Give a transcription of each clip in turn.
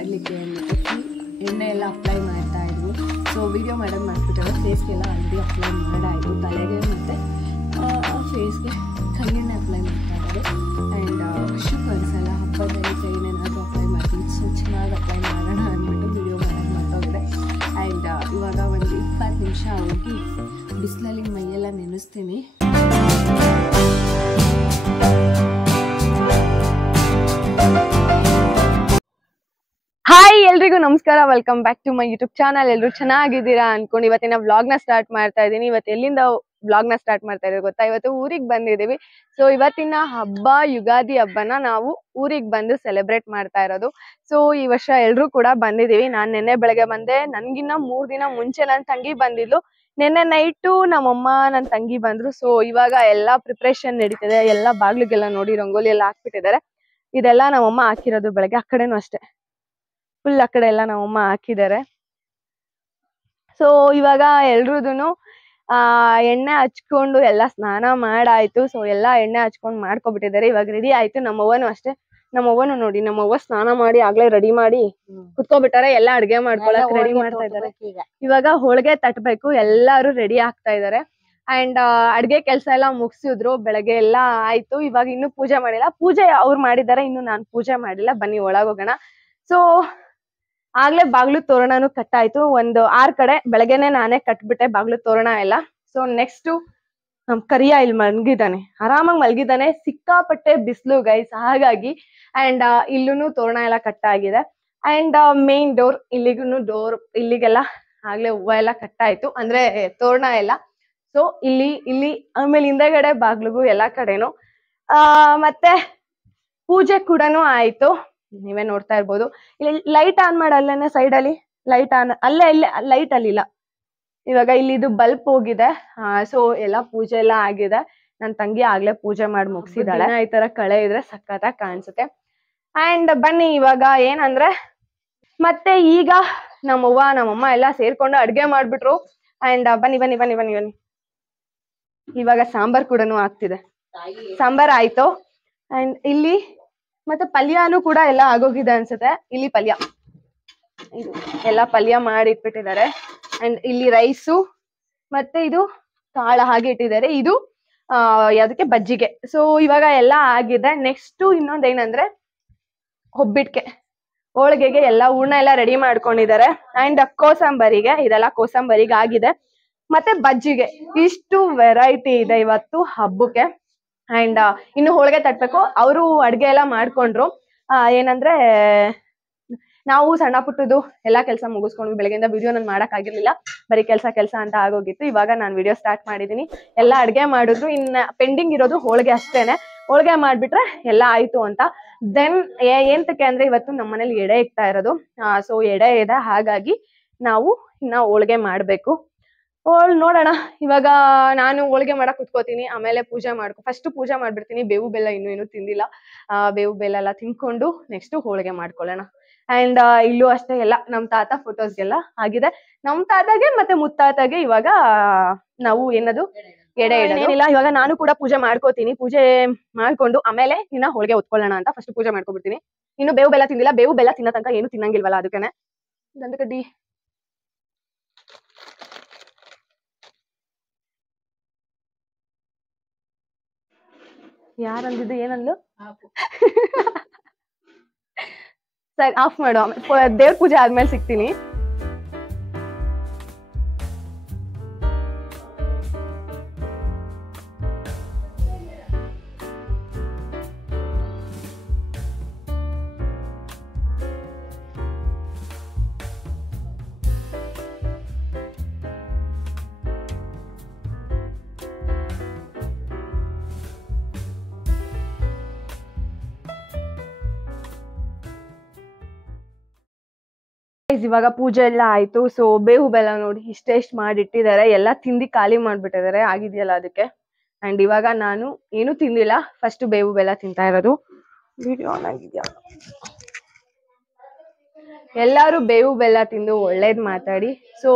ಮಾಡಲಿಕ್ಕೆ ಅಂದ್ಬಿಟ್ಟು ಎಣ್ಣೆ ಎಲ್ಲ ಅಪ್ಲೈ ಮಾಡ್ತಾ ಇದ್ವಿ. ಸೊ ವಿಡಿಯೋ ಮಾಡೋದು ಮಾಡಿಬಿಟ್ಟರೆ ಫೇಸ್ಗೆಲ್ಲ ಆಲ್ರೆಡಿ ಅಪ್ಲೈ ಮಾಡಾಯಿತು, ತಲೆಗೆ ಮತ್ತು ಫೇಸ್ಗೆ ಕೈಯೆಣ್ಣೆ ಅಪ್ಲೈ ಮಾಡ್ತಾ ಇದ್ದಾರೆ. ಆ್ಯಂಡ್ ವರ್ಷಕ್ಕೊಂದ್ಸಲ ಹಬ್ಬದಲ್ಲಿ ಕೈಯನ್ನೇನಾದರೂ ಅಪ್ಲೈ ಮಾಡ್ತೀನಿ, ಸೊ ಚೆನ್ನಾಗಿ ಅಪ್ಲೈ ಮಾಡೋಣ ಅಂದ್ಬಿಟ್ಟು ವಿಡಿಯೋ ಮಾಡೋದು ಮಾಡ್ತೋಗಿದೆ. ಆ್ಯಂಡ್ ಇವಾಗ ಒಂದು 20 ನಿಮಿಷ ಹೋಗಿ ಬಿಸಿಲಲ್ಲಿ ಮೈಯೆಲ್ಲ ನೆನೆಸ್ತೀನಿ. ಹಾಯ್ ಎಲ್ರಿಗೂ ನಮಸ್ಕಾರ, welcome back to my YouTube channel. ಎಲ್ಲರೂ ಚೆನ್ನಾಗಿದ್ದೀರಾ ಅನ್ಕೊಂಡು ಇವತ್ತಿನ ವ್ಲಾಗ್ನ ಸ್ಟಾರ್ಟ್ ಮಾಡ್ತಾ ಇದ್ದೀನಿ. ಇವತ್ತು ಎಲ್ಲಿಂದ ವ್ಲಾಗ್ನ ಸ್ಟಾರ್ಟ್ ಮಾಡ್ತಾ ಇದ್ದೀವಿ ಗೊತ್ತಾ? ಇವತ್ತು ಊರಿಗೆ ಬಂದಿದ್ದೀವಿ. ಸೊ ಇವತ್ತಿನ ಹಬ್ಬ ಯುಗಾದಿ ಹಬ್ಬನ ನಾವು ಊರಿಗೆ ಬಂದು ಸೆಲೆಬ್ರೇಟ್ ಮಾಡ್ತಾ ಇರೋದು. ಸೊ ಈ ವರ್ಷ ಎಲ್ಲರೂ ಕೂಡ ಬಂದಿದ್ದೀವಿ. ನಾನು ನೆನ್ನೆ ಬೆಳಗ್ಗೆ ಬಂದೆ, ನನ್ಗಿನ್ನ 3 ದಿನ ಮುಂಚೆ ನನ್ನ ತಂಗಿ ಬಂದಿದ್ಲು. ನೆನ್ನೆ ನೈಟು ನಮ್ಮಮ್ಮ ನನ್ನ ತಂಗಿ ಬಂದ್ರು. ಸೊ ಇವಾಗ ಎಲ್ಲಾ ಪ್ರಿಪ್ರೇಷನ್ ನಡೀತಿದೆ. ಎಲ್ಲ ಬಾಗ್ಲಿಗೆಲ್ಲ ನೋಡಿ ರಂಗೋಲಿ ಎಲ್ಲ ಹಾಕ್ಬಿಟ್ಟಿದ್ದಾರೆ. ಇದೆಲ್ಲ ನಮ್ಮಮ್ಮ ಹಾಕಿರೋದು ಬೆಳಗ್ಗೆ. ಆ ಕಡೆನೂ ಅಷ್ಟೇ, ಫುಲ್ ಆ ಕಡೆ ಎಲ್ಲ ನಮ್ಮಮ್ಮ ಹಾಕಿದ್ದಾರೆ. ಸೊ ಇವಾಗ ಎಲ್ರೂನು ಎಣ್ಣೆ ಹಚ್ಕೊಂಡು ಎಲ್ಲ ಸ್ನಾನ ಮಾಡಾಯ್ತು. ಸೊ ಎಲ್ಲ ಎಣ್ಣೆ ಹಚ್ಕೊಂಡು ಮಾಡ್ಕೊಬಿಟ್ಟಿದ್ದಾರೆ. ಇವಾಗ ರೆಡಿ ಆಯ್ತು. ನಮ್ಮವ್ವನು ಅಷ್ಟೇ, ನಮ್ಮವ್ವನು ನೋಡಿ, ನಮ್ಮವ್ವ ಸ್ನಾನ ಮಾಡಿ ಆಗ್ಲೇ ರೆಡಿ ಮಾಡಿ ಕುತ್ಕೊಬಿಟ್ಟಾರೆ. ಎಲ್ಲ ಅಡ್ಗೆ ಮಾಡ್ಕೊಳಕ್ ರೆಡಿ ಮಾಡ್ತಾ ಇದ್ದಾರೆ. ಇವಾಗ ಹೋಳಿಗೆ ತಟ್ಬೇಕು, ಎಲ್ಲಾರು ರೆಡಿ ಆಗ್ತಾ ಇದಾರೆ. ಅಂಡ್ ಅಡ್ಗೆ ಕೆಲ್ಸ ಎಲ್ಲ ಮುಗಿಸಿದ್ರು, ಬೆಳಗ್ಗೆ ಎಲ್ಲ ಆಯ್ತು. ಇವಾಗ ಇನ್ನು ಪೂಜೆ ಮಾಡಿಲ್ಲ, ಪೂಜೆ ಅವ್ರು ಮಾಡಿದ್ದಾರೆ, ಇನ್ನು ನಾನು ಪೂಜೆ ಮಾಡಿಲ್ಲ. ಬನ್ನಿ ಒಳಗೋಗೋಣ. ಸೊ ಆಗ್ಲೇ ಬಾಗ್ಲು ತೋರಣನು ಕಟ್ಟಾಯ್ತು. ಒಂದು 6 ಕಡೆ ಬೆಳಗ್ಗೆನೆ ನಾನೇ ಕಟ್ಬಿಟ್ಟೆ ಬಾಗ್ಲು ತೋರಣ ಎಲ್ಲ. ಸೊ ನೆಕ್ಸ್ಟ್ ನಮ್ ಕರಿಯ ಇಲ್ಲಿ ಮಲಗಿದ್ದಾನೆ, ಆರಾಮಾಗಿ ಮಲಗಿದ್ದಾನೆ. ಸಿಕ್ಕಾಪಟ್ಟೆ ಬಿಸಿಲು ಗೈಸ್, ಹಾಗಾಗಿ. ಅಂಡ್ ಇಲ್ಲೂ ತೋರಣ ಎಲ್ಲ ಕಟ್ಟಾಗಿದೆ. ಅಂಡ್ ಮೇನ್ ಡೋರ್ ಇಲ್ಲಿಗೆಲ್ಲ ಆಗ್ಲೇ ಹೂವ ಎಲ್ಲ ಕಟ್ಟಾಯ್ತು, ಅಂದ್ರೆ ತೋರಣ ಎಲ್ಲ. ಸೊ ಇಲ್ಲಿ ಆಮೇಲೆ ಹಿಂದೆಗಡೆ ಬಾಗ್ಲಿಗೂ ಎಲ್ಲಾ ಕಡೆನು ಮತ್ತೆ ಪೂಜೆ ಕೂಡ ಆಯ್ತು. ನೀವೇ ನೋಡ್ತಾ ಇರ್ಬೋದು. ಇಲ್ಲಿ ಲೈಟ್ ಆನ್ ಮಾಡಲ್ಲೇನೆ, ಸೈಡ್ ಅಲ್ಲಿ ಲೈಟ್ ಆನ್, ಅಲ್ಲೇ ಲೈಟ್ ಅಲ್ಲಿ ಇಲ್ಲ. ಇವಾಗ ಇಲ್ಲಿ ಇದು ಬಲ್ಬ್ ಹೋಗಿದೆ. ಸೊ ಎಲ್ಲ ಪೂಜೆ ಎಲ್ಲ ಆಗಿದೆ. ನನ್ ತಂಗಿ ಆಗ್ಲೇ ಪೂಜೆ ಮಾಡಿ ಮುಗಿಸಿದಾಳೆ. ಈ ತರ ಕಳೆ ಇದ್ರೆ ಸಖತ್ತಾಗಿ ಕಾಣಿಸುತ್ತೆ. ಅಂಡ್ ಬನ್ನಿ ಇವಾಗ ಏನಂದ್ರೆ, ಮತ್ತೆ ಈಗ ನಮ್ಮವ್ವ ನಮ್ಮಮ್ಮ ಎಲ್ಲ ಸೇರ್ಕೊಂಡು ಅಡ್ಗೆ ಮಾಡ್ಬಿಟ್ರು. ಅಂಡ್ ಬನ್ನಿ ಬನ್ನಿ ಬನ್ನಿ ಬನ್ನಿ ಬನ್ನಿ ಇವಾಗ ಸಾಂಬಾರ್ ಕೂಡ ಆಗ್ತಿದೆ. ಸಾಂಬಾರ್ ಆಯ್ತು. ಅಂಡ್ ಇಲ್ಲಿ ಮತ್ತೆ ಪಲ್ಯನೂ ಕೂಡ ಎಲ್ಲ ಆಗೋಗಿದೆ ಅನ್ಸುತ್ತೆ. ಇಲ್ಲಿ ಪಲ್ಯ, ಇದು ಎಲ್ಲ ಪಲ್ಯ ಮಾಡಿ ಇಟ್ಬಿಟ್ಟಿದ್ದಾರೆ. ಅಂಡ್ ಇಲ್ಲಿ ರೈಸು ಮತ್ತೆ ಇದು ಕಾಳ ಹಾಗೆ ಇಟ್ಟಿದ್ದಾರೆ. ಇದು ಅದಕ್ಕೆ ಬಜ್ಜಿಗೆ. ಸೊ ಇವಾಗ ಎಲ್ಲ ಆಗಿದೆ. ನೆಕ್ಸ್ಟ್ ಇನ್ನೊಂದ್ ಏನಂದ್ರೆ ಒಬ್ಬಿಟ್ಗೆ, ಹೋಳಿಗೆಗೆ ಎಲ್ಲ ಹೂರ್ಣ ಎಲ್ಲ ರೆಡಿ ಮಾಡ್ಕೊಂಡಿದ್ದಾರೆ. ಅಂಡ್ ಕೋಸಂಬರಿಗೆ, ಇದೆಲ್ಲ ಕೋಸಂಬರಿಗೆ ಆಗಿದೆ. ಮತ್ತೆ ಬಜ್ಜಿಗೆ ಇಷ್ಟು ವೆರೈಟಿ ಇದೆ ಇವತ್ತು ಹಬ್ಬಕ್ಕೆ. ಅಂಡ್ ಇನ್ನು ಹೋಳಿಗೆ ತಟ್ಬೇಕು. ಅವರು ಅಡ್ಗೆ ಎಲ್ಲ ಮಾಡ್ಕೊಂಡ್ರು. ಏನಂದ್ರೆ ನಾವು ಸಣ್ಣ ಪುಟ್ಟದು ಎಲ್ಲಾ ಕೆಲಸ ಮುಗಿಸ್ಕೊಂಡ್ವಿ. ಬೆಳಗ್ಗೆಯಿಂದ ವಿಡಿಯೋ ನಾನು ಮಾಡಕ್ ಆಗಿರ್ಲಿಲ್ಲ, ಬರೀ ಕೆಲಸ ಅಂತ ಆಗೋಗಿತ್ತು. ಇವಾಗ ನಾನು ವಿಡಿಯೋ ಸ್ಟಾರ್ಟ್ ಮಾಡಿದೀನಿ. ಎಲ್ಲ ಅಡ್ಗೆ ಮಾಡಿದ್ರು, ಇನ್ನ ಪೆಂಡಿಂಗ್ ಇರೋದು ಹೋಳಿಗೆ ಅಷ್ಟೇನೆ. ಹೋಳಿಗೆ ಮಾಡ್ಬಿಟ್ರೆ ಎಲ್ಲ ಆಯ್ತು ಅಂತ. ದೆನ್ ಏಂತಕ್ಕೆ ಅಂದ್ರೆ ಇವತ್ತು ನಮ್ಮ ಮನೇಲಿ ಎಡೆ ಇಕ್ತಾ ಇರೋದು. ಸೊ ಎಡೆ ಇದೆ, ಹಾಗಾಗಿ ನಾವು ಇನ್ನ ಹೋಳಿಗೆ ಮಾಡ್ಬೇಕು. ನೋಡೋಣ. ಇವಾಗ ನಾನು ಹೋಳಿಗೆ ಮಾಡಕ್ ಕುತ್ಕೋತೀನಿ, ಆಮೇಲೆ ಪೂಜೆ ಫಸ್ಟ್ ಪೂಜೆ ಮಾಡ್ಬಿಡ್ತೀನಿ. ಬೇವು ಬೆಲ್ಲ ಇನ್ನೂ ತಿಂದಿಲ್ಲ. ಬೇವು ಬೆಲ್ಲ ಎಲ್ಲ ತಿನ್ಕೊಂಡು ನೆಕ್ಸ್ಟ್ ಹೋಳಿಗೆ ಮಾಡ್ಕೊಳ್ಳೋಣ. ಅಂಡ್ ಇಲ್ಲೂ ಅಷ್ಟೇ ಎಲ್ಲ ನಮ್ ತಾತ ಫೋಟೋಸ್ಗೆಲ್ಲ ಆಗಿದೆ. ನಮ್ ತಾತಗೆ ಮತ್ತೆ ಮುತ್ತಾತಗೆ ಇವಾಗ ನಾವು ಏನದು ಎಡೆ ಏನಿಲ್ಲ. ಇವಾಗ ನಾನು ಕೂಡ ಪೂಜೆ ಮಾಡ್ಕೋತೀನಿ. ಪೂಜೆ ಮಾಡ್ಕೊಂಡು ಆಮೇಲೆ ಇನ್ನ ಹೋಳಿಗೆ ಉತ್ಕೊಳ್ಳೋಣ ಅಂತ ಫಸ್ಟ್ ಪೂಜೆ ಮಾಡ್ಕೊಬಿಡ್ತೀನಿ. ಇನ್ನು ಬೇವು ಬೆಲ್ಲ ತಿಂದಿಲ್ಲ. ಬೇವು ಬೆಲ್ಲ ತಿನ್ನೋ ತನಕ ಏನು ತಿನ್ನಂಗಿಲ್ವಲ್ಲ, ಅದಕ್ಕೇನೆ ದಂಡಕಡ್ಡಿ. ಯಾರಂದಿದ್ದು ಏನಂದ್ಲು? ಸರಿ, ಆಫ್ ಮಾಡು. ದೇವ್ರ ಪೂಜೆ ಆದ್ಮೇಲೆ ಸಿಗ್ತೀನಿ. ಇವಾಗ ಪೂಜೆ ಎಲ್ಲ ಆಯ್ತು. ಸೊ ಬೇವು ಬೆಲ್ಲ ನೋಡಿ ಇಷ್ಟೆಷ್ಟು ಮಾಡಿಟ್ಟಿದ್ದಾರೆ. ಎಲ್ಲ ತಿಂದಿ ಖಾಲಿ ಮಾಡ್ಬಿಟ್ಟಿದ್ದಾರೆ, ಆಗಿದೆಯಲ್ಲ ಅದಕ್ಕೆ. ಅಂಡ್ ಇವಾಗ ನಾನು ಏನು ತಿಂದಿಲ್ಲ, ಫಸ್ಟ್ ಬೇವು ಬೆಲ್ಲ ತಿಂತಾ ಇರೋದು. ವಿಡಿಯೋ ಆನ್ ಆಗಿದ್ಯಾ? ಎಲ್ಲಾರು ಬೇವು ಬೆಲ್ಲ ತಿಂದು ಒಳ್ಳೇದ್ ಮಾತಾಡಿ. ಸೊ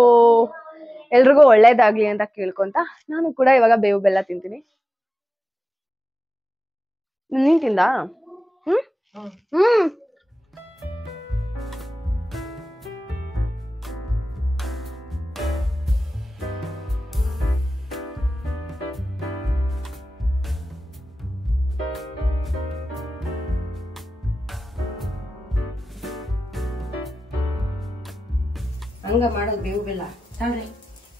ಎಲ್ರಿಗೂ ಒಳ್ಳೇದಾಗ್ಲಿ ಅಂತ ಕೇಳ್ಕೊಂತ ನಾನು ಕೂಡ ಇವಾಗ ಬೇವು ಬೆಲ್ಲ ತಿಂತೀನಿ. ನೀನ್ ತಿಂದಾ? ಹಂಗ ಮಾಡೋದು ಬೇವು ಬೆಲ್ಲ ತಾಳ್ರಿ.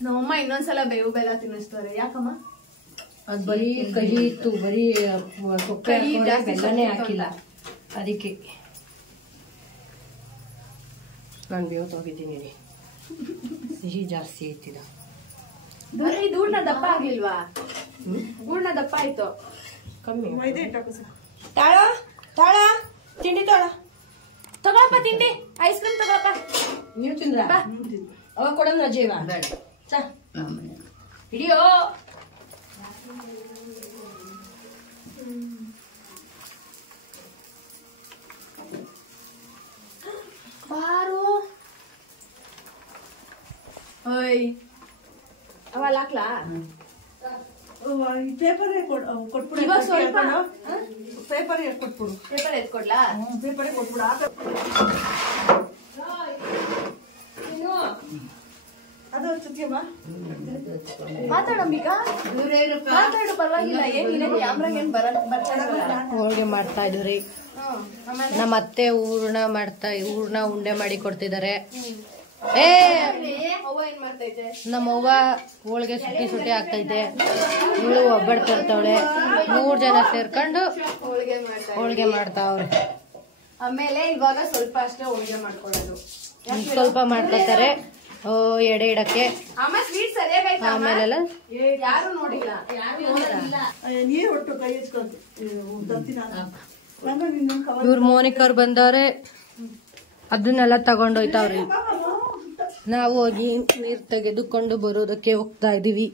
ನಮ್ಮಮ್ಮ ಇನ್ನೊಂದ್ಸಲ ಬೇವು ಬೆಲ್ಲ ತಿನ್ನಿಸ್ತಾರೆ. ಯಾಕಮ್ಮ? ಅದು ಬರೀ ಕಹಿ ಇತ್ತು, ಬರೀ ಸೊಪ್ಪೆ ಬೆಲ್ಲನೇ ಹಾಕಿಲ್ಲ, ಅದಕ್ಕೆ ನಾನು ಬೇವು ತಗೋಗಿದ್ದೀನಿ ರೀ. ಸಿಹಿ ಜಾಸ್ತಿ ಐತಿದ. ಇದು ಹೂರ್ಣ ದಪ್ಪ ಆಗ್ಲಿಲ್ವಾ? ಹೂರ್ಣ ದಪ್ಪ ಆಯ್ತು, ಕಮ್ಮಿ. ತಾಳ ತಾಳ ತಿಂಡಿ ತಾಳ ತಗೊಳಪ್ಪ, ತಿಂಡಿ ಐಸ್ ಕ್ರೀಮ್ ತಗೊಳಪ್ಪ. ನೀವು ತಿಂದ್ರ ಅವಾಗ ಕೊಡೋದು ಅಜ್ಜಿವಾ ಹಿಡಿಯೋ. ಬಾರು ಓಯ್ ಅವಲ್ಲ ಹಾಕ್ಲಾ? ಪೇಪರ್ ಕೊಟ್ಬಿಡು. ಇವಾಗ ಸ್ವಲ್ಪ ಪೇಪರ್ ಕೊಟ್ಬಿಡು. ಪೇಪರ್ ಎತ್ಕೊಡ್ಲಾ? ಪೇಪರ್ ಕೊಟ್ಬಿಡು. ಅದು ಹಚ್ಚುತ್ತೀಯಮ್ಮ. ಮಾತಾಡಂಬಿಕಾ, ಮಾತಾಡು, ಪರವಾಗಿಲ್ಲ. ಏನಿಲ್ಲ, ಕ್ಯಾಮ್ರಾಗ ಏನ್ ಬರ್ತಾರಲ್ಲ. ಹೋಳಿಗೆ ಮಾಡ್ತಾ ಇದ್ರಿ. ನಮ್ಮ ಅತ್ತೆ ಹೂರ್ಣ ಉಂಡೆ ಮಾಡಿ ಕೊಡ್ತಿದ್ದಾರೆ. ಅವ್ವ ಏನ್ ಮಾಡ್ತೈತೆ? ನಮ್ಮವ್ವ ಹೋಳಿಗೆ ಸುಟ್ಟಿ ಆಗ್ತೈತೆ. ಇವಳು ಒಬ್ಬಟ್ಟು ತರ್ತಾವಳೆ. 3 ಜನ ಸೇರ್ಕೊಂಡು ಹೋಳಿಗೆ ಮಾಡ್ತಾವ್ರೆ. ಆಮೇಲೆ ಇವಾಗ ಸ್ವಲ್ಪ ಅಷ್ಟೇ ಹೋಳಿಗೆ ಮಾಡ್ಕೊಳ್ಳೋದು, ಸ್ವಲ್ಪ ಮಾಡ್ಕೊತಾರೆ ಎಡೆ ಇಡಕ್ಕೆ. ಆಮೇಲೆಲ್ಲ ಯಾರು ನೋಡಿಲ್ಲ, ನೀರು ಒಟ್ಟು ಕೈ ಹಚ್ಕೊಂಡು ಇವ್ರ ಮೋನಿಕವ್ರು ಬಂದವ್ರೆ, ಅದನ್ನೆಲ್ಲ ತಗೊಂಡೋಯ್ತಾವ್ರಿ. ನಾವು ಹೋಗಿ ನೀರ್ ತೆಗೆದುಕೊಂಡು ಬರೋದಕ್ಕೆ ಹೋಗ್ತಾ ಇದೀವಿ.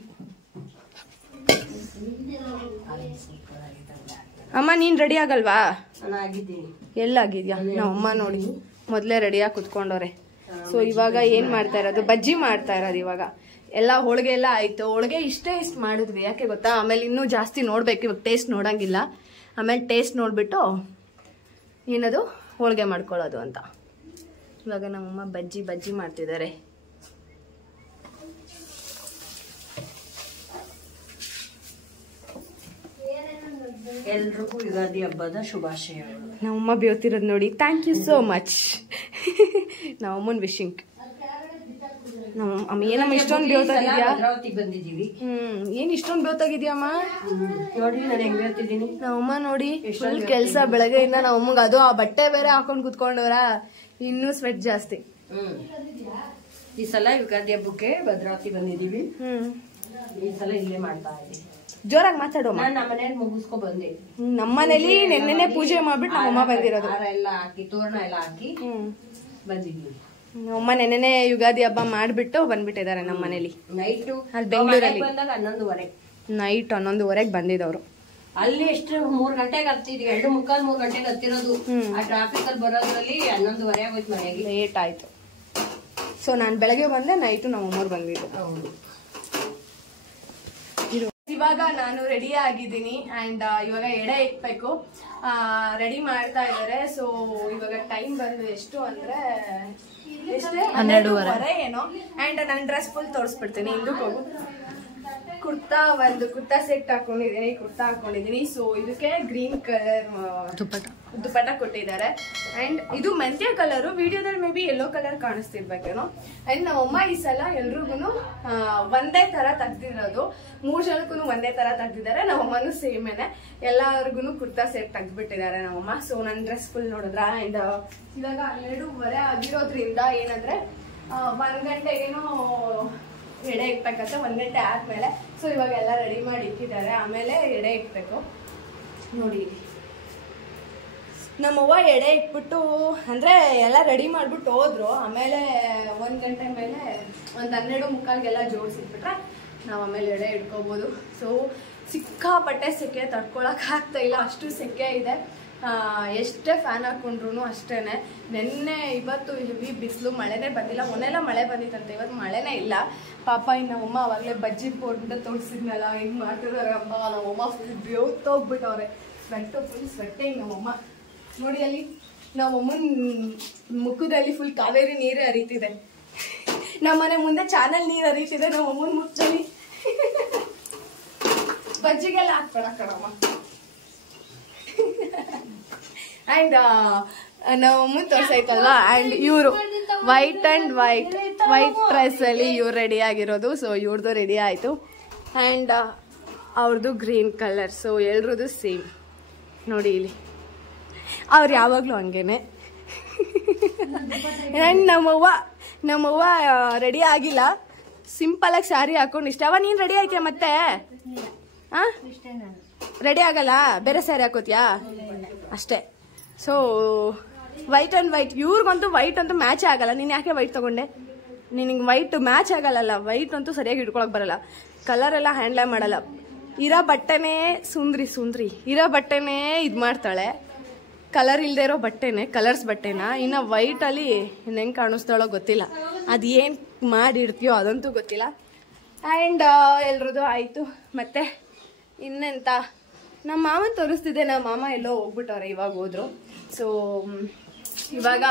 ಅಮ್ಮ ನೀನ್ ರೆಡಿ ಆಗಲ್ವಾ? ಆಗಿದ್ದೀನಿ. ಎಲ್ಲಾಗಿದ್ಯಾ? ನಮ್ಮಮ್ಮ ನೋಡಿ ಮೊದ್ಲೇ ರೆಡಿಯಾಗಿ ಕುತ್ಕೊಂಡವ್ರೆ. ಸೊ ಇವಾಗ ಏನ್ ಮಾಡ್ತಾ ಇರೋದು? ಬಜ್ಜಿ ಮಾಡ್ತಾ ಇರೋದು. ಇವಾಗ ಎಲ್ಲ ಹೋಳಿಗೆ ಎಲ್ಲ ಆಯ್ತು. ಹೋಳಿಗೆ ಇಷ್ಟು ಮಾಡಿದ್ವಿ, ಯಾಕೆ ಗೊತ್ತಾ? ಆಮೇಲೆ ಇನ್ನೂ ಜಾಸ್ತಿ ನೋಡ್ಬೇಕು. ಇವಾಗ ಟೇಸ್ಟ್ ನೋಡಂಗಿಲ್ಲ, ಆಮೇಲೆ ಟೇಸ್ಟ್ ನೋಡ್ಬಿಟ್ಟು ಏನದು ಹೋಳಿಗೆ ಮಾಡ್ಕೊಳ್ಳೋದು ಅಂತ. ಇವಾಗ ನಮ್ಮಮ್ಮ ಬಜ್ಜಿ ಮಾಡ್ತಿದ್ದಾರೆ. ಎಲ್ರಿಗೂ ಯುಗಾದಿ ಹಬ್ಬದ ಶುಭಾಶಯಗಳು. ನಮ್ಮಮ್ಮ ಬೇವ್ತಿರೋದು ನೋಡಿ. Thank you so much. ನಮ್ಮಮ್ಮನ್ ವಿಶಿಂಗ್. ಏನಮ್ಮ ಇಷ್ಟೊಂದು ಬೇವ್ತಾಗಿದ್ಯಾ? ಬಂದಿದೀವಿ. ಏನ್ ಇಷ್ಟೊಂದು ಬೇವ್ತಾಗಿದ್ಯಮ್ಮ? ನೋಡ್ರಿ ನಾನು ಹೆಂಗ್ ಬೇವ್ತಿದ್ದೀನಿ. ನಮ್ಮಮ್ಮ ನೋಡಿ ಫುಲ್ ಕೆಲ್ಸ ಬೆಳಗ್ಗೆಯಿಂದ. ನಮ್ಮಮ್ಮಗ ಅದು ಆ ಬಟ್ಟೆ ಬೇರೆ ಹಾಕೊಂಡ್ ಕುತ್ಕೊಂಡವ್ರ, ಇನ್ನೂ ಸ್ವೆಟ್ ಜಾಸ್ತಿ. ಈ ಸಲ ಯುಗಾದಿ ಹಬ್ಬಕ್ಕೆ ಭದ್ರಾವತಿ ಬಂದಿದೀವಿ. ಈ ಸಲ ಇಲ್ಲೇ ಮಾಡ್ತಾ ಇದೀವಿ. ಜೋರಾಗಿ ಮಾತಾಡೋ. ನಾನು ನಮ್ಮ ಮನೇಲಿ ಮುಗಿಸ್ಕೊ ಬಂದೆ. ನಮ್ಮನೇಲಿ ನೆನ್ನೆನೆ ಪೂಜೆ ಮಾಡ್ಬಿಟ್ಟು ನಮ್ಮಮ್ಮ ಬಂದಿರೋದು. ಎಲ್ಲ ಹಾಕಿ ತೋರಣ ಎಲ್ಲ ಹಾಕಿ ಬಂದಿದ್ದೀವಿ. ನಮ್ಮಮ್ಮ ನೆನ್ನೆನೆ ಯುಗಾದಿ ಹಬ್ಬ ಮಾಡ್ಬಿಟ್ಟು ಬಂದ್ಬಿಟ್ಟಿದ್ದಾರೆ ನಮ್ಮ ಮನೇಲಿ. ನೈಟು ಅಲ್ಲಿ ಬೆಂಗಳೂರಲ್ಲಿ ಬಂದಾಗ 11:30 ನೈಟ್ 11:30 ಬಂದಿದ್ದವ್ರು. ಅಲ್ಲಿ ಎಷ್ಟು 3 ಗಂಟೆಗೆ ಹತ್ತಿದ್ವಿ. 2:45 3 ಗಂಟೆಗೆ ಹತ್ತಿರೋದು. ಆ ಟ್ರಾಫಿಕ್ ಅಲ್ಲಿ ಬರೋದ್ರಲ್ಲಿ 11:30 ಆಗೋಯ್ತು ಮನೆಗೆ. ಲೇಟ್ ಆಯ್ತು. ಸೊ ನಾನ್ ಬೆಳಗ್ಗೆ ಬಂದೆ, ನೈಟು ನಮ್ಮಮ್ಮವ್ರು ಬಂದಿದ್ದು. ಇವಾಗ ನಾನು ರೆಡಿ ಆಗಿದ್ದೀನಿ ಅಂಡ್ ಇವಾಗ ಎಡೆ ಇಕ್ಬೇಕು. ರೆಡಿ ಮಾಡ್ತಾ ಇದಾರೆ. ಸೊ ಇವಾಗ ಟೈಮ್ ಬಂದು ಎಷ್ಟು ಅಂದ್ರೆ 12:30 ಏನೋ. ಅಂಡ್ ನನ್ನ ಡ್ರೆಸ್ ಫುಲ್ ತೋರಿಸ್ಬಿಡ್ತೀನಿ. ಹಿಂದಕ್ಕೆ ಹೋಗು. ಕುರ್ತಾ ಸೆಟ್ ಹಾಕೊಂಡಿದೀನಿ. ಸೊ ಇದಕ್ಕೆ ಗ್ರೀನ್ ಕಲರ್ ದುಪ್ಪಟ್ಟ ಕೊಟ್ಟಿದ್ದಾರೆ. ಅಂಡ್ ಇದು ಮೆಂತ್ಯ ಕಲರ್. ವಿಡಿಯೋದಲ್ಲಿ ಮೇ ಬಿ ಯೆಲ್ಲೋ ಕಲರ್ ಕಾಣಿಸ್ತಿರ್ಬೇಕೇನೋ. ಅಂಡ್ ನಮ್ಮಮ್ಮ ಈ ಸಲ ಎಲ್ರಿಗೂ ಒಂದೇ ತರ ತೆಗ್ದಿರೋದು. 3 ಜನಕ್ಕೂ ಒಂದೇ ತರ ತೆಗ್ದಿದ್ದಾರೆ. ನಮ್ಮಮ್ಮನೂ ಸೇಮೇನೆ ಎಲ್ಲಾರ್ಗು ಕುರ್ತಾ ಸೆಟ್ ತೆಗ್ದ್ಬಿಟ್ಟಿದ್ದಾರೆ ನಮ್ಮಮ್ಮ. ಸೊ ನನ್ನ ಡ್ರೆಸ್ ಫುಲ್ ನೋಡಿದ್ರ. ಅಂಡ್ ಇವಾಗ 12:30 ಆಗಿರೋದ್ರಿಂದ ಏನಂದ್ರೆ 1 ಗಂಟೆಗೇನೋ ಎಡೆ ಇಕ್ಬೇಕಂತ. 1 ಗಂಟೆ ಆದ್ಮೇಲೆ. ಸೊ ಇವಾಗ ಎಲ್ಲ ರೆಡಿ ಮಾಡಿ ಇಕ್ಕಿದ್ದಾರೆ. ಆಮೇಲೆ ಎಡೆ ಇಕ್ಬೇಕು. ನೋಡಿ ನಮ್ಮವ್ವ ಎಡೆ ಇಟ್ಬಿಟ್ಟು ಅಂದ್ರೆ ಎಲ್ಲ ರೆಡಿ ಮಾಡ್ಬಿಟ್ಟು ಹೋದ್ರು. ಆಮೇಲೆ 1 ಗಂಟೆ ಮೇಲೆ ಒಂದು 12:45 ಜೋಡಿಸಿಟ್ಬಿಟ್ರೆ ನಾವು ಆಮೇಲೆ ಎಡೆ ಇಟ್ಕೋಬಹುದು. ಸೊ ಸಿಕ್ಕಾಪಟ್ಟೆ ಸೆಕೆ ತಡ್ಕೊಳಕ್ ಆಗ್ತಾ ಇಲ್ಲ, ಅಷ್ಟು ಸೆಕೆ ಇದೆ. ಎಷ್ಟೇ ಫ್ಯಾನ್ ಹಾಕೊಂಡ್ರು ಅಷ್ಟೇನೆ. ನೆನ್ನೆ ಇವತ್ತು ಹೆವಿ ಬಿಸಿಲು, ಮಳೆನೇ ಬಂದಿಲ್ಲ. ಮೊನ್ನೆಲ್ಲ ಮಳೆ ಬಂದಿತ್ತಂತೆ, ಇವತ್ತು ಮಳೆನೇ ಇಲ್ಲ. ಪಾಪ ಇನ್ನು ನಮ್ಮಮ್ಮ ಅವಾಗಲೇ ಬಜ್ಜಿ ಪೌಡ್ರಿಂದ ತೋರಿಸಿದ್ನಲ್ಲ ಹಿಂಗೆ ಮಾಡ್ತಿದ್ದಾರೆ ಅಮ್ಮ. ನಮ್ಮಮ್ಮ ಫುಲ್ ಬೇವ್ತೋಗ್ಬಿಟ್ಟವ್ರೆ. ಫುಲ್ ಸ್ವೆಟ್ಟಿಂಗ್ ನಮ್ಮಮ್ಮ. ನೋಡಿ ಅಲ್ಲಿ ನಮ್ಮಮ್ಮನ ಮುಖದಲ್ಲಿ ಫುಲ್ ಕಾವೇರಿ ನೀರೇ ಹರಿತಿದೆ. ನಮ್ಮನೆ ಮುಂದೆ ಚಾನಲ್ ನೀರು ಹರಿತಿದೆ ನಮ್ಮಮ್ಮನ ಮುಚ್ಚಲಿ. ಬಜ್ಜಿಗೆಲ್ಲ ಹಾಕ್ಬೇಡ ಕಣಮ್ಮ. ಅಂಡ್ ನಮ್ಮಮ್ಮನ್ ತೋರ್ಸೈತಲ್ವಾ. ಅಂಡ್ ಇವರು white and white white dress ಅಲ್ಲಿ ಇವ್ರು ರೆಡಿ ಆಗಿರೋದು. ಸೊ ಇವ್ರದ್ದು ರೆಡಿ ಆಯ್ತು ಅಂಡ್ ಅವ್ರದ್ದು ಗ್ರೀನ್ ಕಲರ್. ಸೊ ಎಲ್ರದ್ದು ಸೇಮ್ ನೋಡಿ ಇಲ್ಲಿ. ಅವ್ರು ಯಾವಾಗ್ಲೂ ಹಂಗೇನೆ. ಅಂಡ್ ನಮ್ಮವ್ವ ರೆಡಿ ಆಗಿಲ್ಲ, ಸಿಂಪಲ್ ಆಗಿ ಸ್ಯಾರಿ ಹಾಕೊಂಡು ಇಷ್ಟ. ನೀನ್ ರೆಡಿ ಆಯ್ತೀಯ ಮತ್ತೆ? ರೆಡಿ ಆಗಲ್ಲ, ಬೇರೆ ಸ್ಯಾರಿ ಹಾಕೋತಿಯಾ ಅಷ್ಟೇ. ಸೊ ವೈಟ್ ಅಂಡ್ ವೈಟ್, ಇವ್ರಿಗಂತೂ ವೈಟ್ ಅಂತೂ ಮ್ಯಾಚ್ ಆಗಲ್ಲ. ನೀನ್ ಯಾಕೆ ವೈಟ್ ತಗೊಂಡೆ? ನಿನಗೆ ವೈಟ್ ಮ್ಯಾಚ್ ಆಗಲ್ಲ. ವೈಟ್ ಅಂತೂ ಸರಿಯಾಗಿ ಇಟ್ಕೊಳಕ್ ಬರಲ್ಲ, ಕಲರ್ ಎಲ್ಲ ಹ್ಯಾಂಡ್ಲ್ ಮಾಡಲ್ಲ. ಇರೋ ಬಟ್ಟೆನೇ ಸುಂದ್ರಿ ಇರೋ ಬಟ್ಟೆನೇ ಇದ್ ಮಾಡ್ತಾಳೆ, ಕಲರ್ ಇಲ್ದೇ ಇರೋ ಬಟ್ಟೆನೆ, ಕಲರ್ಸ್ ಬಟ್ಟೆನ. ಇನ್ನು ವೈಟ್ ಅಲ್ಲಿ ಹೆಂಗ್ ಕಾಣಿಸ್ತಾಳೋ ಗೊತ್ತಿಲ್ಲ, ಅದ್ ಏನ್ ಮಾಡಿಡ್ತೀಯೋ ಅದಂತೂ ಗೊತ್ತಿಲ್ಲ. ಅಂಡ್ ಎಲ್ರದ್ದು ಆಯ್ತು. ಮತ್ತೆ ಇನ್ನೆಂತ, ನಮ್ಮ ಮಾಮನ್ ತೋರಿಸ್ತಿದ್ದೆ. ನಮ್ಮ ಮಾಮ ಎಲ್ಲೋ ಹೋಗ್ಬಿಟ್ಟವ್ರೆ, ಇವಾಗ ಹೋದ್ರು. ಸೊ ಇವಾಗ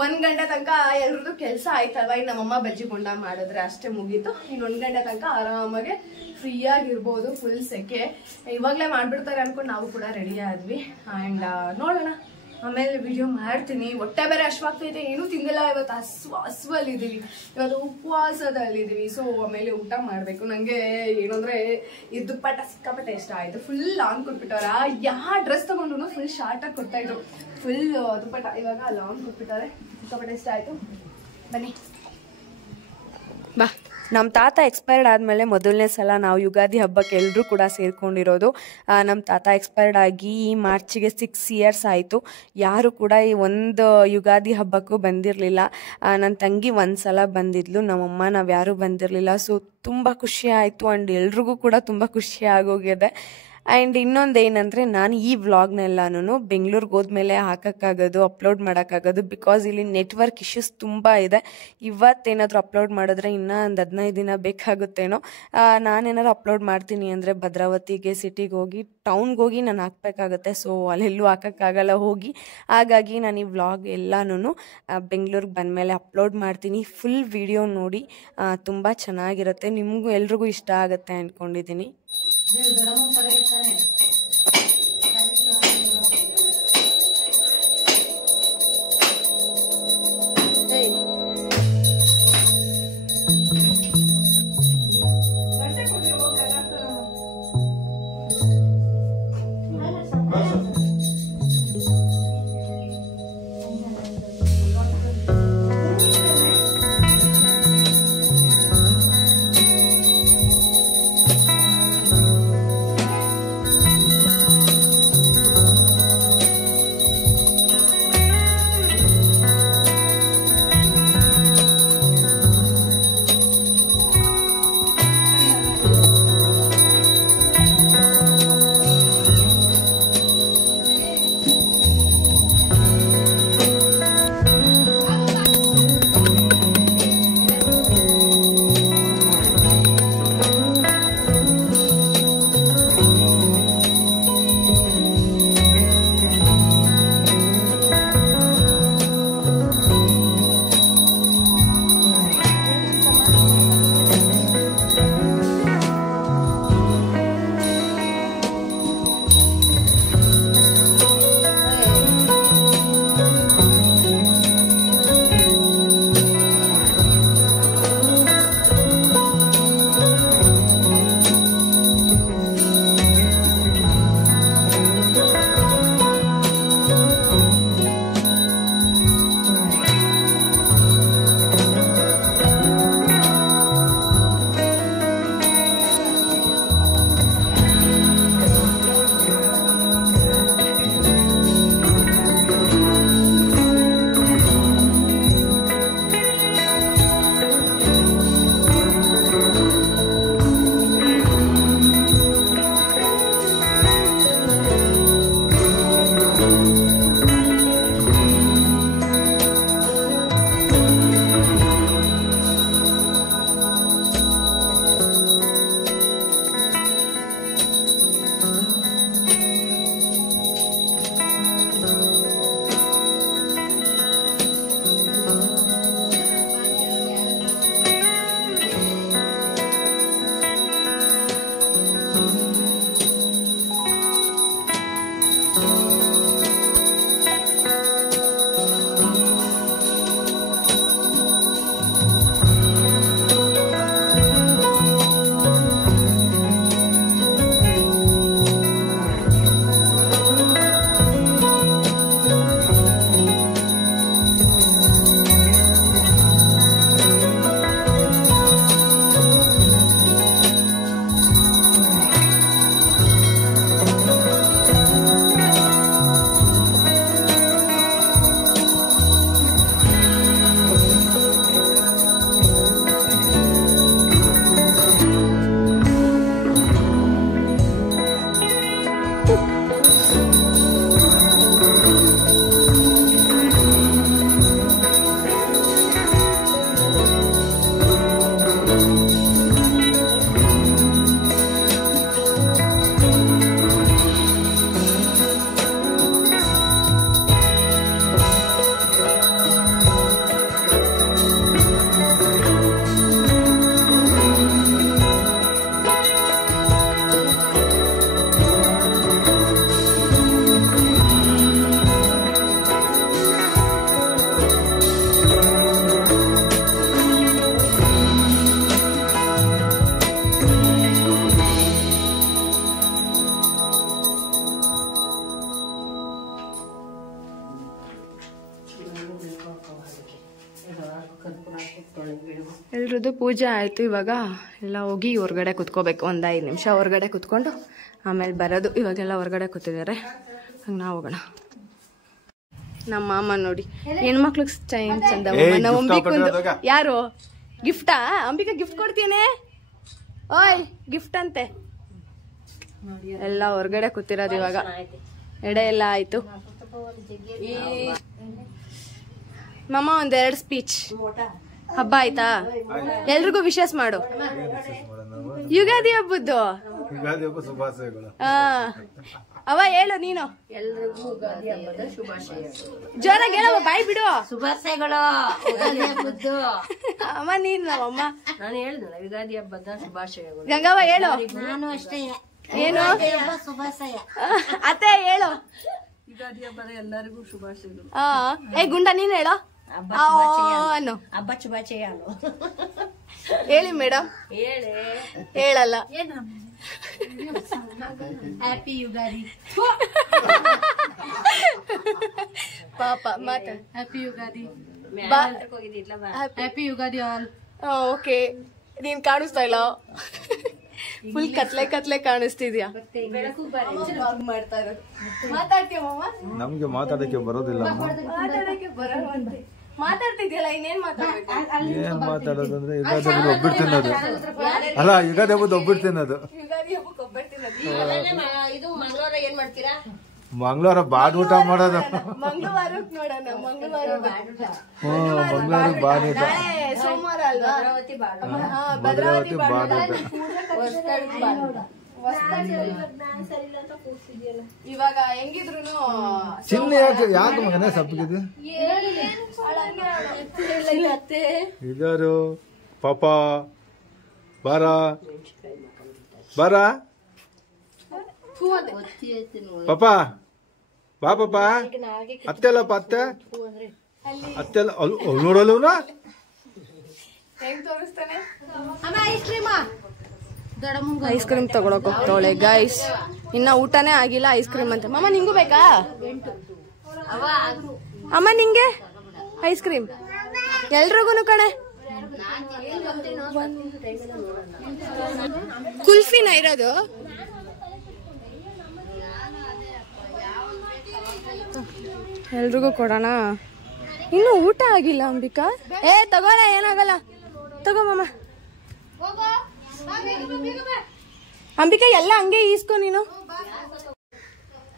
1 ಗಂಟೆ ತನಕ ಎಲ್ರದ್ದು ಕೆಲಸ ಆಯ್ತಲ್ವಾ. ಇನ್ನು ನಮ್ಮಮ್ಮ ಬಜ್ಜಿ ಬೋಂಡ ಮಾಡಿದ್ರೆ ಅಷ್ಟೇ ಮುಗೀತು. ಇನ್ನು 1 ಗಂಟೆ ತನಕ ಆರಾಮಾಗಿ ಫ್ರೀ ಆಗಿರ್ಬೋದು. ಫುಲ್ ಸೆಕೆ ಇವಾಗಲೇ ಮಾಡ್ಬಿಡ್ತಾರೆ ಅನ್ಕೊಂಡು ನಾವು ಕೂಡ ರೆಡಿ ಆದ್ವಿ. ಅಂಡ್ ನೋಡೋಣ, ಆಮೇಲೆ ವಿಡಿಯೋ ಮಾಡ್ತೀನಿ. ಹೊಟ್ಟೆ ಬೇರೆ ಹಶ್ವಾಗ್ತೈತೆ, ಏನೂ ತಿಂದಿಲ್ಲ ಇವತ್ತು. ಹಸುವಲ್ಲಿದ್ದೀವಿ ಇವತ್ತು, ಉಪವಾಸದಲ್ಲಿದ್ದೀವಿ. ಸೊ ಆಮೇಲೆ ಊಟ ಮಾಡಬೇಕು. ನನಗೆ ಏನಂದ್ರೆ ಈ ದುಪ್ಪಟ್ಟ ಸಿಕ್ಕಾಪಟ್ಟೆ ಇಷ್ಟ ಆಯ್ತು. ಫುಲ್ ಲಾಂಗ್ ಕೊಟ್ಬಿಟ್ಟವ್ರ. ಯಾವ ಡ್ರೆಸ್ ತಗೊಂಡ್ರು ಫುಲ್ ಶಾರ್ಟ್ ಆಗಿ ಕೊಡ್ತಾ ಇದ್ರು. ಫುಲ್ ದುಪ್ಪಟ್ಟ ಇವಾಗ ಲಾಂಗ್ ಕೊಟ್ಬಿಟ್ಟವ್ರೆ. ಸಿಕ್ಕಾಪಟ್ಟೆ ಇಷ್ಟ ಆಯ್ತು. ಬನ್ನಿ ಬಾ. ನಮ್ಮ ತಾತ ಎಕ್ಸ್ಪೈರ್ಡ್ ಆದಮೇಲೆ ಮೊದಲನೇ ಸಲ ನಾವು ಯುಗಾದಿ ಹಬ್ಬಕ್ಕೆ ಎಲ್ಲರೂ ಕೂಡ ಸೇರ್ಕೊಂಡಿರೋದು. ನಮ್ಮ ತಾತ ಎಕ್ಸ್ಪೈರ್ಡ್ ಆಗಿ ಈ ಮಾರ್ಚಿಗೆ 6 ಇಯರ್ಸ್ ಆಯಿತು. ಯಾರು ಕೂಡ ಈ ಒಂದು ಯುಗಾದಿ ಹಬ್ಬಕ್ಕೂ ಬಂದಿರಲಿಲ್ಲ. ನನ್ನ ತಂಗಿ ಒಂದು ಸಲ ಬಂದಿದ್ಲು, ನಮ್ಮಮ್ಮ ನಾವು ಯಾರೂ ಬಂದಿರಲಿಲ್ಲ. ಸೊ ತುಂಬ ಖುಷಿ ಆಯಿತು. ಆ್ಯಂಡ್ ಎಲ್ರಿಗೂ ಕೂಡ ತುಂಬ ಖುಷಿ ಆಗೋಗಿದೆ. ಆ್ಯಂಡ್ ಇನ್ನೊಂದು ಏನಂದರೆ, ನಾನು ಈ ವ್ಲಾಗ್ನೆಲ್ಲನೂ ಬೆಂಗಳೂರಿಗೆ ಹೋದ್ಮೇಲೆ ಹಾಕೋಕ್ಕಾಗೋದು, ಅಪ್ಲೋಡ್ ಮಾಡೋಕ್ಕಾಗೋದು. ಬಿಕಾಸ್ ಇಲ್ಲಿ ನೆಟ್ವರ್ಕ್ ಇಶ್ಯೂಸ್ ತುಂಬ ಇದೆ. ಇವತ್ತೇನಾದರೂ ಅಪ್ಲೋಡ್ ಮಾಡಿದ್ರೆ ಇನ್ನೂ ಒಂದು 15 ದಿನ ಬೇಕಾಗುತ್ತೇನೋ. ನಾನೇನಾದ್ರು ಅಪ್ಲೋಡ್ ಮಾಡ್ತೀನಿ ಅಂದರೆ ಭದ್ರಾವತಿಗೆ, ಸಿಟಿಗೆ ಹೋಗಿ, ಟೌನ್ಗೆ ಹೋಗಿ ನಾನು ಹಾಕಬೇಕಾಗತ್ತೆ. ಸೊ ಅಲ್ಲೆಲ್ಲೂ ಹಾಕೋಕ್ಕಾಗಲ್ಲ ಹೋಗಿ. ಹಾಗಾಗಿ ನಾನು ಈ ವ್ಲಾಗ್ ಎಲ್ಲನೂ ಬೆಂಗಳೂರಿಗೆ ಬಂದಮೇಲೆ ಅಪ್ಲೋಡ್ ಮಾಡ್ತೀನಿ. ಫುಲ್ ವಿಡಿಯೋ ನೋಡಿ, ತುಂಬ ಚೆನ್ನಾಗಿರುತ್ತೆ. ನಿಮಗೂ ಎಲ್ರಿಗೂ ಇಷ್ಟ ಆಗುತ್ತೆ ಅಂದ್ಕೊಂಡಿದ್ದೀನಿ. ಎಲ್ರದ್ದು ಪೂಜೆ ಆಯಿತು. ಇವಾಗ ಎಲ್ಲ ಹೋಗಿ ಹೊರಗಡೆ ಕುತ್ಕೋಬೇಕು. ಒಂದು 5 ನಿಮಿಷ ಹೊರಗಡೆ ಕುತ್ಕೊಂಡು ಆಮೇಲೆ ಬರೋದು. ಇವಾಗೆಲ್ಲ ಹೊರಗಡೆ ಕೂತಿದ್ದಾರೆ. ಹಂಗೆ ನಾವು ಹೋಗೋಣ. ನಮ್ಮ ಮಾಮ ನೋಡಿ ಹೆಣ್ಮಕ್ಳಿಗೆ ಚೈನ್ ಚಂದ. ಯಾರು ಗಿಫ್ಟಾ? ಅಂಬಿಕಾ ಗಿಫ್ಟ್ ಕೊಡ್ತೀನಿ. ಓಯ್ ಗಿಫ್ಟ್ ಅಂತೆ. ಎಲ್ಲ ಹೊರಗಡೆ ಕೂತಿರೋದು. ಇವಾಗ ಎಡೆ ಎಲ್ಲ ಆಯ್ತು. ಮಾಮ 1-2 ಸ್ಪೀಚ್. ಹಬ್ಬ ಆಯ್ತಾ? ಎಲ್ರಿಗೂ ವಿಶೇಷ ಮಾಡು. ಯುಗಾದಿ ಹಬ್ಬದ್ದು ಅವ ಹೇಳು ನೀನು. ಎಲ್ರಿಗೂ ಯುಗಾದಿ ಹಬ್ಬದ ಶುಭಾಶಯಗಳು. ಜೋರಾಗಿ ಹೇಳವ, ಬಾಯಿ ಬಿಡು. ಶುಭಾಶಯಗಳು. ಅಮ್ಮ ನೀನು ನಮ್ಮಮ್ಮ. ನಾನು ಹೇಳಿದ್ನಲ್ಲ ಯುಗಾದಿ ಹಬ್ಬದ ಶುಭಾಶಯಗಳು. ಗಂಗವ್ವ ಹೇಳು. ನಾನು ಅಷ್ಟೇ. ಏನು ಶುಭಾಶಯ. ಅತ್ತೆ ಹೇಳು. ಯುಗಾದಿ ಹಬ್ಬದ ಎಲ್ಲರಿಗೂ ಶುಭಾಶಯಗಳು. ಏ ಗುಂಡ ನೀನ್ ಹೇಳೋ. ಹಬ್ಬ ಶುಭಾಶಯ ಹೇಳಿ ಮೇಡಮ್. ಹೇಳಿ. ಹೇಳಲ್ಲ. ಹ್ಯಾಪಿ ಯುಗಾದಿ. ಪಾಪ ಮಾತಾಡ. Happy Ugadi. Happy Ugadi all. Okay. ನೀನ್ ಕಾಣಿಸ್ತಾ ಇಲ್ಲ. ಫುಲ್ ಕತ್ಲೆ ಕಾಣಿಸ್ತಿದ್ಯಾ? ಮಾಡ್ತಾ ಇರೋದು. ಮಾತಾಡ್ತೀಯ ಮಾಮ? ನಮ್ಗೆ ಮಾತಾಡಕ್ಕೆ ಬರೋದಿಲ್ಲ. ಮಾತಾಡ್ತಿದ್ಯಲ್ಲ, ಇನ್ನೇನ್ ಮಾತಾಡ್ಬೇಕು? ಏನ್ ಮಾತಾಡೋದಂದ್ರೆ ಯುಗಾದಿ ಹಬ್ಬದ ಒಬ್ಬಟ್ಟು ತಿನ್ನೋದು. ಅಲ್ಲ, ಯುಗಾದಿ ಹಬ್ಬದ ಒಬ್ಬಟ್ಟು ತಿನ್ನೋದು. ಯುಗಾದಿ ಹಬ್ಬಕ್ಕೆ ಒಬ್ಬಟ್ಟು ತಿನ್ನೋದು. ಇದು ಮಂಗಳವಾರ ಏನ್ ಮಾಡ್ತೀರಾ? ಮಂಗಳವಾರ ಬಾಡ್ ಊಟ ಮಾಡೋದು. ಮಂಗಳವಾರಕ್ಕೆ ನೋಡೋಣ. ಮಂಗಳವಾರ ಬಾಡ್ ಊಟ. ಸೋಮವಾರ ಅಲ್ವಾ? ಭದ್ರಾವತಿ ಬಾಡ್ ಊಟ. ಇವಾಗ ಹೆಂಗಿದ್ರು ಚಿನ್ನ ಯಾಕೆ ಮಗನೇ ಸಪ್ಪಗಿದೆ? ಇದಾರು ಪಾಪ ಬಾರ ಬಾರ ಪಾಪ ಬಾ ಪಾಪ. ಅತ್ತೆಲ್ಲಪ್ಪ ಅತ್ತೆ ಅತ್ತೆಲ್ಲ ನೋಡಲ್ಲ. ಹೆಂಗ್ ತೋರಿಸ್ತಾನೆ? ಐಸ್ ಕ್ರೀಮ್ ತಗೊಳಕ್ ಹೋಗ್ತಾವಳೆ ಗೈಸ್. ಇನ್ನ ಊಟನೇ ಆಗಿಲ್ಲ, ಐಸ್ ಕ್ರೀಮ್ ಅಂತ. ಮಾಮ ನಿಂಗೂ ಬೇಕಾ? ಅಮ್ಮ ನಿಂಗೆ ಐಸ್ ಕ್ರೀಮ್? ಎಲ್ರಿಗೂ ಕಣೆ. ಕುಲ್ಫಿನ ಇರೋದು? ಎಲ್ರಿಗೂ ಕೊಡೋಣ. ಇನ್ನು ಊಟ ಆಗಿಲ್ಲ ಅಂಬಿಕಾ. ತಗೋಳ, ಏನಾಗಲ್ಲ. ತಗೋ ಮಾಮ. ಅಂಬಿಕಾ ಎಲ್ಲ ಹಂಗೆ ಈಸ್ಕೊ ನೀನು.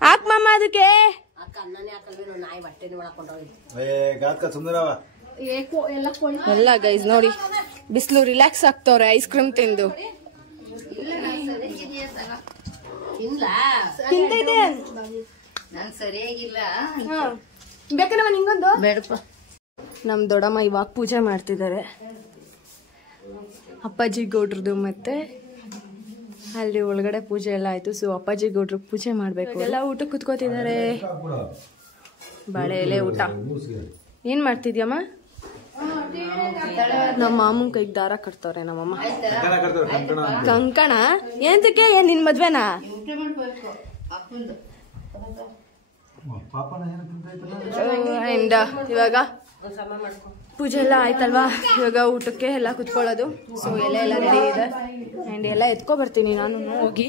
ಹಾಕ್ ಮಾಮ ಅದಕ್ಕೆ. ಎಲ್ಲ ಗೈಸ್ ನೋಡಿ, ಬಿಸಿಲು ರಿಲ್ಯಾಕ್ಸ್ ಆಗ್ತವ್ರೆ ಐಸ್ ಕ್ರೀಮ್ ತಿಂದು. ತಿಂತೈತೆ ಬೇಕನವ ನಿಂಗೊಂದು? ಬೇಡಪ್ಪ. ನಮ್ ದೊಡ್ಡಮ್ಮ ಇವಾಗ ಪೂಜೆ ಮಾಡ್ತಿದ್ದಾರೆ. ಅಪ್ಪಾಜಿ ಗೌಡ್ರದ್ದು ಮತ್ತೆ ಅಲ್ಲಿ ಒಳಗಡೆ ಪೂಜೆ ಎಲ್ಲ ಆಯ್ತು. ಸೊ ಅಪ್ಪಾಜಿ ಗೌಡ್ರು ಪೂಜೆ ಮಾಡ್ಬೇಕು. ಎಲ್ಲ ಊಟ ಕುತ್ಕೋತಿದ್ದಾರೆ. ಬಾಳೆ ಎಲೆ ಊಟ. ಏನ್ ಮಾಡ್ತಿದ್ಯಮ್ಮ? ನಮ್ಮ ಮಾಮನ್ ಕೈಗೆ ದಾರ ಕಟ್ತವ್ರೆ ನಮ್ಮಮ್ಮ. ಕಂಕಣ ಏಂತಕ್ಕೆ? ಏನ್ ನಿನ್ ಮದ್ವೆನಾ? ಅಂಡ್ ಇವಾಗ ಪೂಜೆ ಎಲ್ಲ ಆಯ್ತಲ್ವಾ, ಇವಾಗ ಊಟಕ್ಕೆ ಎಲ್ಲ ಕುತ್ಕೊಳ್ಳೋದು. ಸೊ ಎಲೆ ಎಲ್ಲ ರೆಡಿ ಇದೆ. ಅಂಡ್ ಎಲ್ಲ ಎತ್ಕೊ ಬರ್ತೀನಿ ನಾನು ಹೋಗಿ.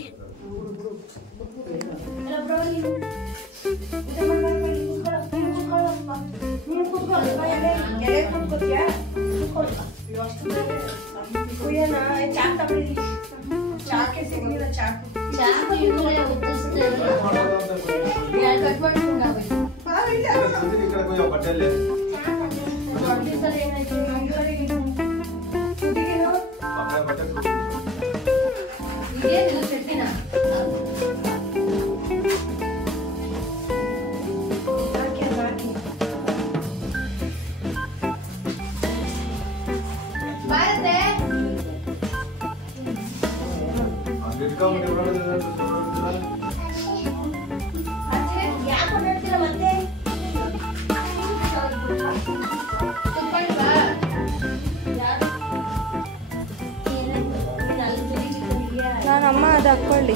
ನಾನಮ್ಮ ಅದು ಹಾಕೊಳ್ಳಿ.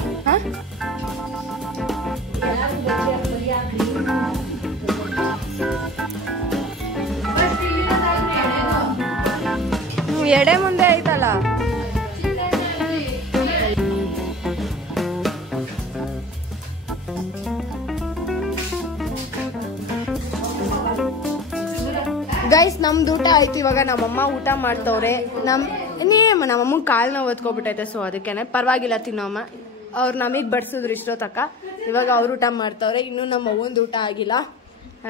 ಎಡೆ ಮುಂದೆ ಐತಲ್ಲ. ಗೈಸ್ ನಮ್ದು ಊಟ ಆಯ್ತು. ಇವಾಗ ನಮ್ಮಮ್ಮ ಊಟ ಮಾಡ್ತವ್ರೆ. ನಮ್ಮಮ್ಮ ಕಾಲ್ ನೋವು ಓದ್ಕೊಬಿಟ್ಟೈತೆ, ಸೊ ಅದಕ್ಕೇನೆ ಪರವಾಗಿಲ್ಲ ತಿನ್ನೋಮ್ಮ. ಅವ್ರು ನಮಗ್ ಬಡ್ಸಿದ್ರು ಇಷ್ಟೊತ್ತಕ್ಕ. ಇವಾಗ ಅವ್ರು ಊಟ ಮಾಡ್ತವ್ರೆ. ಇನ್ನು ನಮ್ಮ ಅವ್ವಂದು ಊಟ ಆಗಿಲ್ಲ.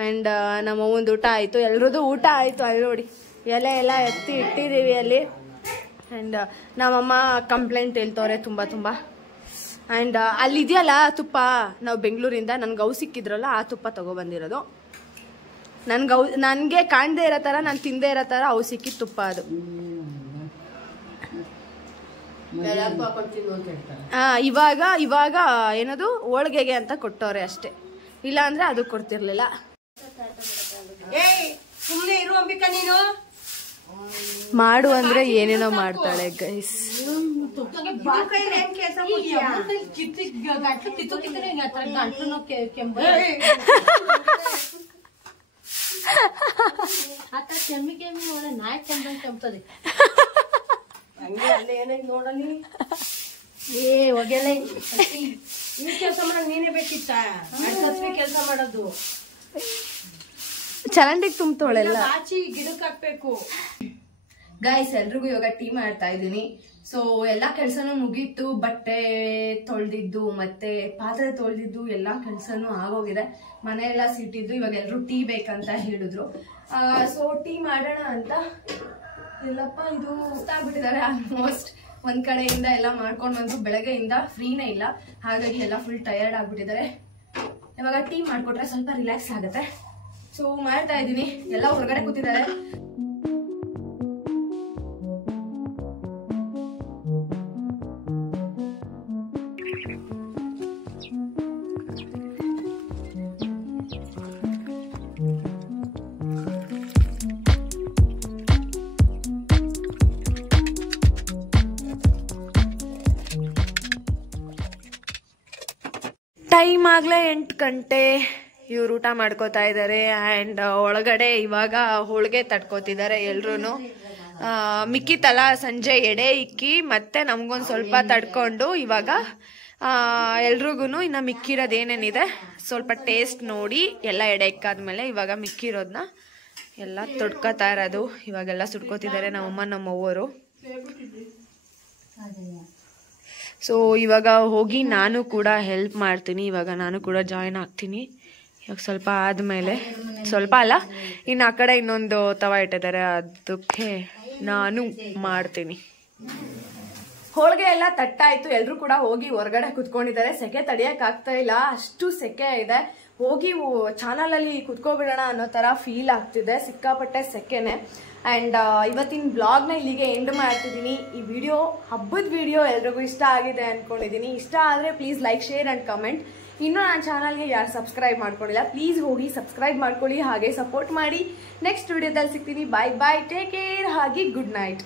ಅಂಡ್ ನಮ್ಮ ಅವ್ವಂದು ಊಟ ಆಯ್ತು, ಎಲ್ರದ್ದು ಊಟ ಆಯ್ತು. ಅಲ್ಲಿ ನೋಡಿ ಎಲೆ ಎಲ್ಲ ಎತ್ತಿ ಇಟ್ಟಿದೀವಿ ಅಲ್ಲಿ. ಅಂಡ್ ನಮ್ಮಮ್ಮ ಕಂಪ್ಲೇಂಟ್ ಹೇಳ್ತವ್ರೆ ತುಂಬಾ. ಅಂಡ್ ಅಲ್ಲಿ ಇದೆಯಲ್ಲ ತುಪ್ಪ, ನಾವು ಬೆಂಗಳೂರಿಂದ ನನ್ಗೆ ಅವು ಸಿಕ್ಕಿದ್ರಲ್ಲ ಆ ತುಪ್ಪ ತಗೊಬಂದಿರೋದು. ನನ್ಗೆ ಕಾಣದೇ ಇರೋ ತರ, ನಾನು ತಿಂದೇ ಇರೋ ತರ ಅವು ಸಿಕ್ಕಿದ ತುಪ್ಪ ಅದು. ಇವಾಗ ಏನದು ಹೋಳ್ಗೆಗೆ ಅಂತ ಕೊಟ್ಟವ್ರೆ ಅಷ್ಟೇ, ಇಲ್ಲ ಅಂದ್ರೆ ಅದು ಕೊಡ್ತಿರ್ಲಿಲ್ಲ. ಸುಮ್ನೆ ಇರು ಅಂಬಿಕಾ, ನೀನು ಮಾಡು ಅಂದ್ರೆ ಏನೇನೋ ಮಾಡ್ತಾಳೆ ಗೈಸ್. ನೋಡಲಿ ಏ ಹೊಗೆಲ್ಲ ಈ ಕೆಲಸ ಮಾಡ ನೀನೇ ಬೇಕಿತ್ತ ಕೆಲಸ ಮಾಡೋದು. ಚರಂಡಿಗೆ ತುಂಬ್ತೋಳೆಲ್ಲ. ಆಚಿ ಗಿಡಕ್ಕೆ ಹಾಕ್ಬೇಕು. ಗೈಸ್ ಎಲ್ರಿಗೂ ಇವಾಗ ಟೀ ಮಾಡ್ತಾ ಇದ್ದೀನಿ. ಸೊ ಎಲ್ಲಾ ಕೆಲ್ಸನೂ ಮುಗೀತು. ಬಟ್ಟೆ ತೊಳ್ದಿದ್ದು ಮತ್ತೆ ಪಾತ್ರೆ ತೊಳ್ದಿದ್ದು ಎಲ್ಲಾ ಕೆಲ್ಸನೂ ಆಗೋಗಿದೆ. ಮನೆ ಎಲ್ಲ ಸಿಟ್ಟಿದ್ದು. ಇವಾಗ ಎಲ್ರು ಟೀ ಬೇಕಂತ ಹೇಳಿದ್ರು. ಸೊ ಟೀ ಮಾಡೋಣ ಅಂತ ಎಲ್ಲಪ್ಪ ಇದು ಸುಸ್ತಾಗ್ಬಿಟ್ಟಿದ್ದಾರೆ. ಆಲ್ಮೋಸ್ಟ್ ಒಂದ್ ಕಡೆಯಿಂದ ಎಲ್ಲ ಮಾಡ್ಕೊಂಡು ಬಂದು ಬೆಳಗ್ಗೆಯಿಂದ ಫ್ರೀನೇ ಇಲ್ಲ, ಹಾಗಾಗಿ ಎಲ್ಲ ಫುಲ್ ಟಯರ್ಡ್ ಆಗ್ಬಿಟ್ಟಿದ್ದಾರೆ. ಇವಾಗ ಟೀ ಮಾಡ್ಕೊಟ್ರೆ ಸ್ವಲ್ಪ ರಿಲ್ಯಾಕ್ಸ್ ಆಗುತ್ತೆ. ಸೊ ಮಾಡ್ತಾ ಇದ್ದೀನಿ. ಎಲ್ಲ ಹೊರಗಡೆ ಕೂತಿದ್ದಾರೆ. ಟೈಮ್ ಆಗ್ಲೇ 8 ಗಂಟೆ. ಇವ್ರು ಊಟ ಮಾಡ್ಕೋತಾ ಇದ್ದಾರೆ. ಅಂಡ್ ಒಳಗಡೆ ಇವಾಗ ಹೋಳಿಗೆ ತಡ್ಕೋತಿದ್ದಾರೆ ಎಲ್ರು. ಮಿಕ್ಕಿತಲ್ಲ ಸಂಜೆ ಎಡೆ ಇಕ್ಕಿ ಮತ್ತೆ ನಮ್ಗೊಂದ್ ಸ್ವಲ್ಪ ತಡ್ಕೊಂಡು ಇವಾಗ ಎಲ್ರಿಗೂ ಇನ್ನ ಮಿಕ್ಕಿರೋದು ಏನೇನಿದೆ ಸ್ವಲ್ಪ ಟೇಸ್ಟ್ ನೋಡಿ ಎಲ್ಲ ಎಡೆ ಇಕ್ಕಾದ್ಮೇಲೆ ಇವಾಗ ಮಿಕ್ಕಿರೋದನ್ನ ಎಲ್ಲ ತೊಡ್ಕೋತಾ ಇರೋದು. ಇವಾಗೆಲ್ಲ ಸುಟ್ಕೋತಿದ್ದಾರೆ ನಮ್ಮಮ್ಮ ನಮ್ಮವ್ವರು. ಸೊ ಇವಾಗ ಹೋಗಿ ನಾನು ಕೂಡ ಹೆಲ್ಪ್ ಮಾಡ್ತೀನಿ. ಇವಾಗ ನಾನು ಕೂಡ ಜಾಯಿನ್ ಆಗ್ತೀನಿ. ಇವಾಗ ಸ್ವಲ್ಪ ಆದ್ಮೇಲೆ, ಸ್ವಲ್ಪ ಅಲ್ಲ, ಇನ್ನು ಆ ಕಡೆ ಇನ್ನೊಂದು ತವ ಇಟ್ಟಿದ್ದಾರೆ, ಅದಕ್ಕೆ ನಾನು ಮಾಡ್ತೀನಿ. ಹೋಳಿಗೆ ಎಲ್ಲ ತಟ್ಟಾಯ್ತು. ಎಲ್ರು ಕೂಡ ಹೋಗಿ ಹೊರಗಡೆ ಕುತ್ಕೊಂಡಿದ್ದಾರೆ. ಸೆಕೆ ತಡಿಯಕ್ ಆಗ್ತಾ ಇಲ್ಲ, ಅಷ್ಟು ಸೆಕೆ ಇದೆ. ಹೋಗಿ ಚಾನಲ್ ಅಲ್ಲಿ ಕುತ್ಕೋಬಿಡೋಣ ಅನ್ನೋ ತರ ಫೀಲ್ ಆಗ್ತಿದೆ. ಸಿಕ್ಕಾಪಟ್ಟೆ ಸೆಕೆನೆ. ಅಂಡ್ ಇವತ್ತಿನ ಬ್ಲಾಗ್ನ ಇಲ್ಲಿಗೆ ಎಂಡ್ ಮಾಡ್ತಿದ್ದೀನಿ. ಈ ವಿಡಿಯೋ ಹಬ್ಬದ ವಿಡಿಯೋ ಎಲ್ರಿಗೂ ಇಷ್ಟ ಆಗಿದೆ ಅನ್ಕೊಂಡಿದ್ದೀನಿ. ಇಷ್ಟ ಆದ್ರೆ please like, share and comment. ಇನ್ನೂ ನನ್ನ ಚಾನಲ್ಗೆ ಯಾರು ಸಬ್ಸ್ಕ್ರೈಬ್ ಮಾಡ್ಕೊಂಡಿಲ್ಲ ಪ್ಲೀಸ್ ಹೋಗಿ ಸಬ್ಸ್ಕ್ರೈಬ್ ಮಾಡ್ಕೊಳ್ಳಿ, ಹಾಗೆ ಸಪೋರ್ಟ್ ಮಾಡಿ. ನೆಕ್ಸ್ಟ್ ವಿಡಿಯೋದಲ್ಲಿ ಸಿಗ್ತೀನಿ. ಬಾಯ್ ಬಾಯ್, ಟೇಕ್ ಕೇರ್, ಹಾಗೆ ಗುಡ್ ನೈಟ್.